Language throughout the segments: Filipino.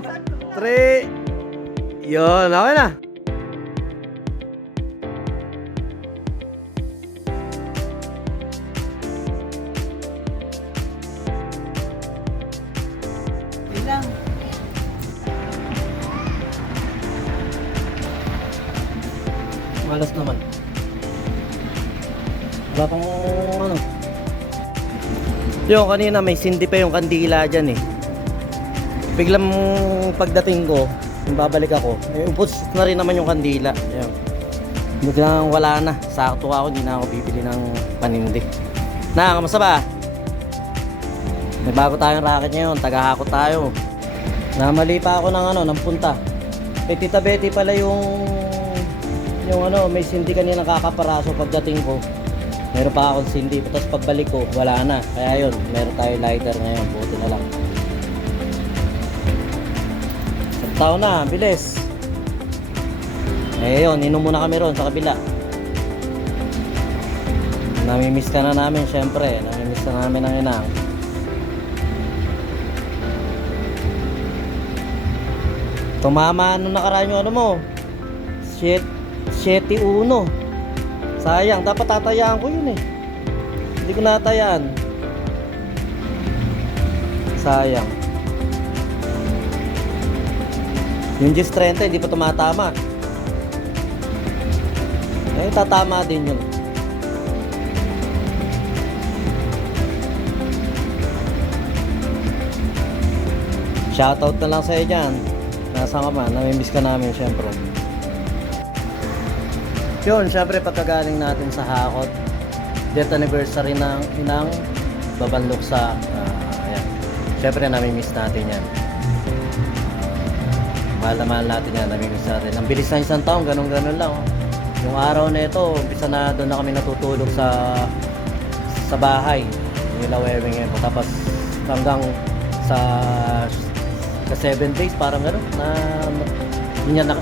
3. Yun, okay na. Ilang. Malas naman. Wala pang ano. Yung kanina may sindi pa yung kandila dyan eh. Biglang pagdating ko, babalik ako, ubos na rin naman yung kandila. Ayun. Biglang wala na. Sakto ako, hindi na ako bibili ng panindi. Na, kamusta ba? May bago tayong racket ngayon, tagahakot tayo. Namali pa ako ng ng punta. Kay Tita Betty pala yung may sindi kanina kakaparaso. Pagdating ko, meron pa akong sindi. Tapos pagbalik ko, wala na. Kaya yun, meron tayo lighter ngayon. Buti na lang. Tao na, bilis. Eh yun, inom muna kami ron sa kabila. Namimiss ka na namin, syempre. Namimiss na namin ang inang. Tumama nung nakaraan yung mo 7-1. Sayang, dapat tatayaan ko yun eh. Hindi ko natayaan. Sayang. Yung Gis 30 hindi pa tumatama. Eh tatama din yun. Shoutout na lang sa'yo dyan. Nasaan ka man, namimiss ka namin syempre. Yun, syempre pagkagaling natin sa hakot, death anniversary ng inang babanlok sa ayan. Syempre namimiss natin yan. Mahal na mahal natin yan, namimiss natin. Ang bilis na isang taon, ganun-ganun lang. Yung araw na ito, umpisa na doon na kami natutulog sa bahay. Yung ilawewing ngayon. Tapos hanggang sa 7 days, parang gano'n, na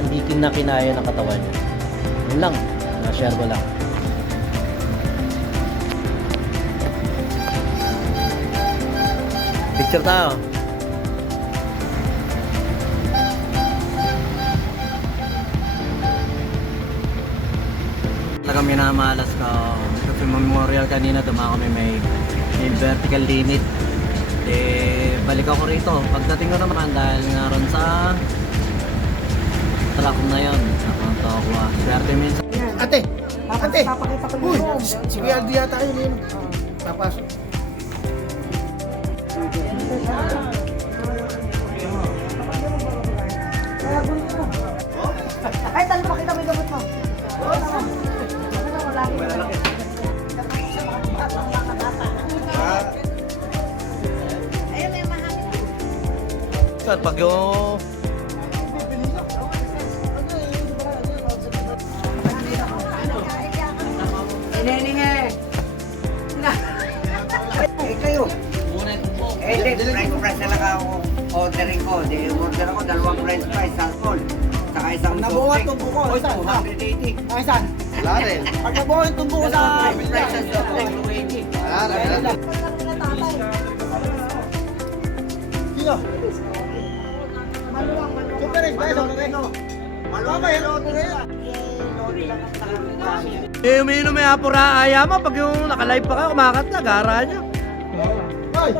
hindi na kinaya ng katawan niya. Yun lang, na-share ko lang. Picture tayo. Talagang minamalas ka. Kasi memorial kanina, duma kami may vertical limit. Eh, balik ako rito. Pagdating ko naman dahil nga ron sa truck na yun. Nakanto ako 30 minutes. Ate! Ate! Papakita ko Uy! yung Si Kuya Aldo yata yun. Papasok. Ay, talo pakita mo yung gamot mo. Saan pag yung Inening eh. Kayo. French fries na lang ako ordering ko. Order ako, 2 French fries, sample. Saka isang Nabuhat soft yung buko. Oy, Saan? 280. Ay, saan? wala rin. Pag nabuhat yung buko sa... French fries and soft drink, 280. Wala rin. Sino? Super ba? Mamaya, loto na yan. Eh, umiinom may apura. Ayaw mo, pag yung nakalive pa ka, kumakat na, gara nyo. Hoy!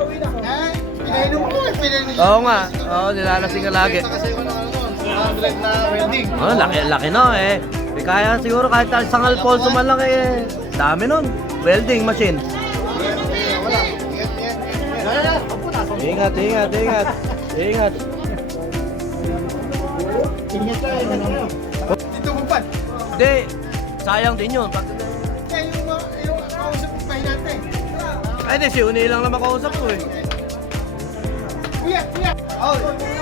Pinainom ko eh. Pinainom Oo nga. Oo, nilalasing ka lagi. kasi ko ng 100 na welding. Oh, laki no eh. Eh, kaya siguro kahit isang Alfonso man lang eh. Dami nun. Welding machine. Wala. Ingat, ingat, ingat. Ingat. Ingat tayo. Dito mo pa. Hindi. Sayang din yun. Pag... Kaya yung kausap mo pa natin. Ay, di, si Uni lang naman kausap ko eh. Kuya! Kuya! Oh,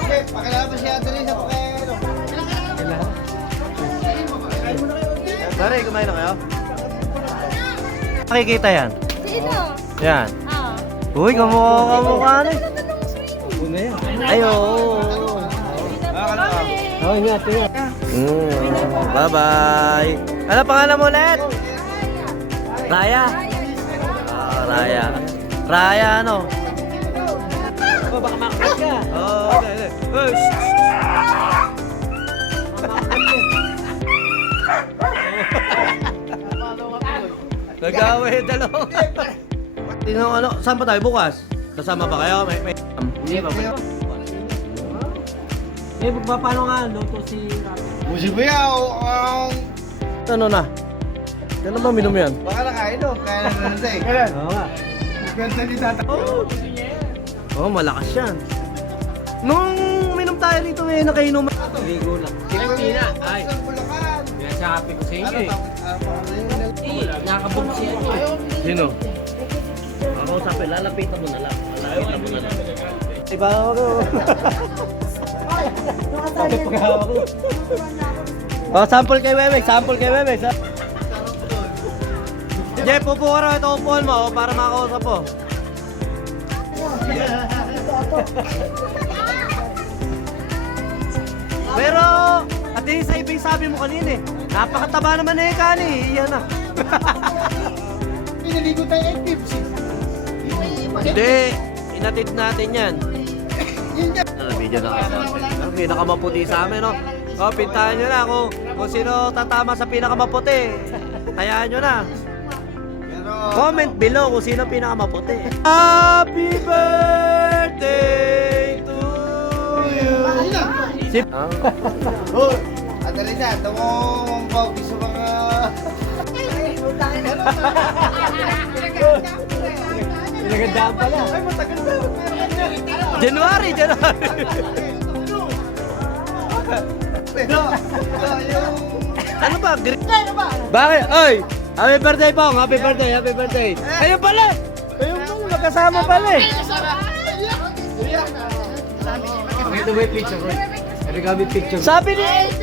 okay. Pakilala si Ate Risa po kay ano. Pare, kumain na kayo? Nakikita yan. Sino? Yan. Ah. Uy, kamukha na eh. Ay, oo. Oh, ingat, ingat. Bye-bye. Ano pangalan mo ulit? Raya. Ah, Raya. Raya ano? Oh, baka makakas ka. Oh, okay, okay. tayo dalawa. Tinong ano, saan pa tayo bukas? Kasama ba kayo? Hindi ba? Eh, paano nga, luto si Musi mo yan, ano na? Kailan ba minom yan? baka nakain no? Kaya naman natin. Kailan? Oo nga. Kwenta ni tata. Oo, malakas yan. Nung uminom tayo rito ngayon, nakainom. Ligo lang. Pina. Ay. Bulacan. Sabi ko sa inyo eh. Nakabog siya. Sino? Ako usapin, lalapitan mo na lang. Lalapitan mo na lang. Iba ako. Sabi pag hawak ko. Oh, sample kay Wewex, sample kay Wewex. Jeff, upo ka raw. Ito upuan mo para makausap po. Pero, at least sa ibig sabi mo kanina eh. Napakataba naman eh, Kani. Iyan na. Pinaligo tayo 8 tips. Hindi, inatid natin yan. Video na ako. Ang pinakamaputi sa amin, no? O, pintahan nyo na kung sino tatama sa pinakamaputi. Tayaan nyo na. Comment below kung sino pinakamaputi. Happy birthday to you. Sip. Oh, at Rita, ito mo mampaw sa mga... Pinagandaan pala. Ay, matagal na. January. Pero, yung... Ano ba? Bakit? Oy! Happy birthday, Pong! Happy birthday! Ayun pala! Ayun pala, magkasama pala eh! Ito ba yung picture ko? Ito kami picture. Sabi ni...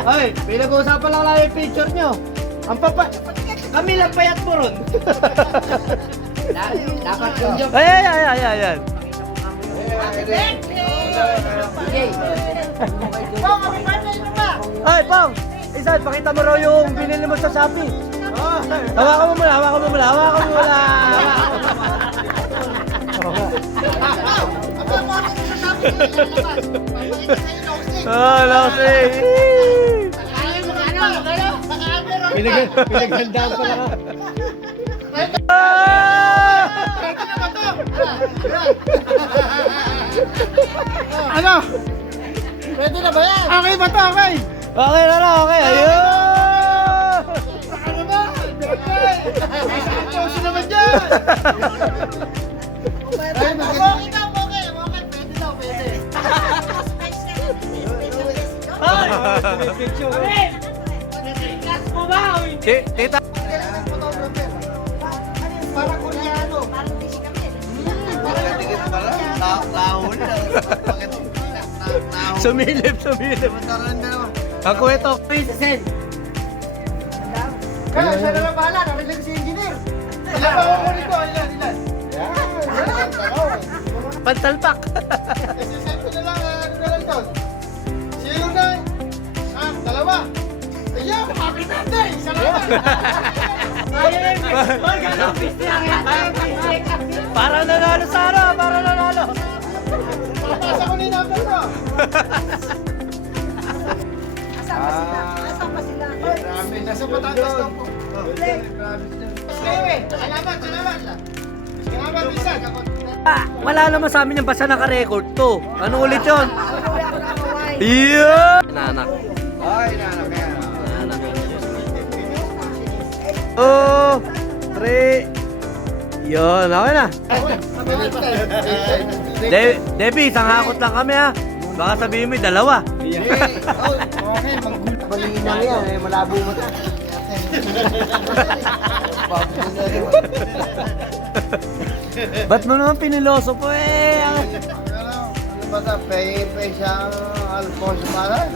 Oy, pinag-uusapan lang lang yung picture nyo. Ang papa... Kami lang payat mo ron. Dapat yun yun. Ayan. Ay, Pong! Isa, pakita mo raw yung binili mo sa Shopee. Hawakan mo muna. Lasi! Pinaghandaan pala ka. Ano? Pwede na ba yan? Okay ba to? Okay! Okay na raw, okay. Ayun! Ano ba? Birthday! Isang poso naman dyan! Ay, maganda. Tita! Para Koreano. Pagkatigit pala, lahol na. Sumilip. Mataran na naman. Ako ito. Kaya siya na lang bahala, narinig si engineer. Ilan ba ako nito? Ilan? Pantalpak. Isisend ko na lang, ano na lang doon? 09, dalawa. Ayaw, happy birthday! Salamat! Para nanalo sana, para nanalo. Pasa ko na yung number ko. Asan pa sila? Marami, nasa Batangas lang po. Salamat. Salamat, Bisan. Wala naman sa amin yung basta naka-record to. Ano ulit yun? Yeah! Nanak. Ay, nanak yan. Nanak. Oh, 3. Yun, okay na. Debbie, isang hakot lang kami ha. Baka sabihin mo, dalawa. Okay, balingin lang yan. Malabo mo ito. Ba't mo naman piniloso po eh? Ano ba ito? Pay siyang Alfonso Mara?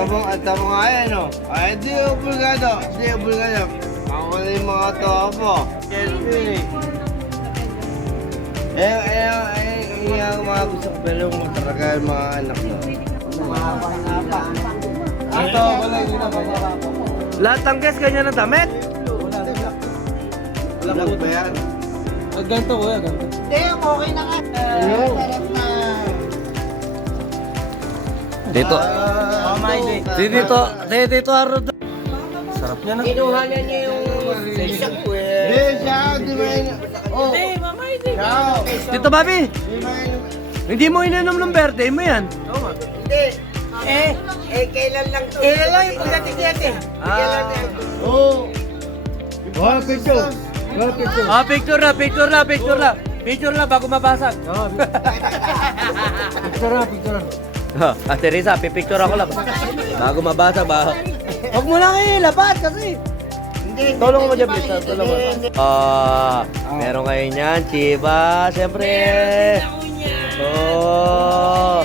Ang tamo nga yan, no? Ay, di obligado. Ako na yung mga topo. Yung mga gusto ko pero yung talaga yung mga anak mo. Mahaba-haba. Ito, wala yun na mahaba. Lahat ng guest ganyan ang damit? Wala ba yan? Ganto ko yan, ganto. Hindi, okay na nga. Sarap na. Dito. Dito Arod. Sarap niya na. Kinuhanan niya yung isang Hindi, siya, di ba yun? Oh, siya. Dito, Bobby. Hindi mo ininom ng birthday mo yan. Hindi. Kailan lang to? Kailan lang yung pagdating Kailan lang. Oh. Wala picture. Wala picture. Ah, picture na. Picture na bago mabasag. Picture na, picture na. Ate Risa, pipicture ako lang. Bago mabasag, ba? Huwag mo lang ilapat kasi. Tulong mo dyan, please. Tulong mo. Meron ngayon yan, Chiba. Siyempre. Oh.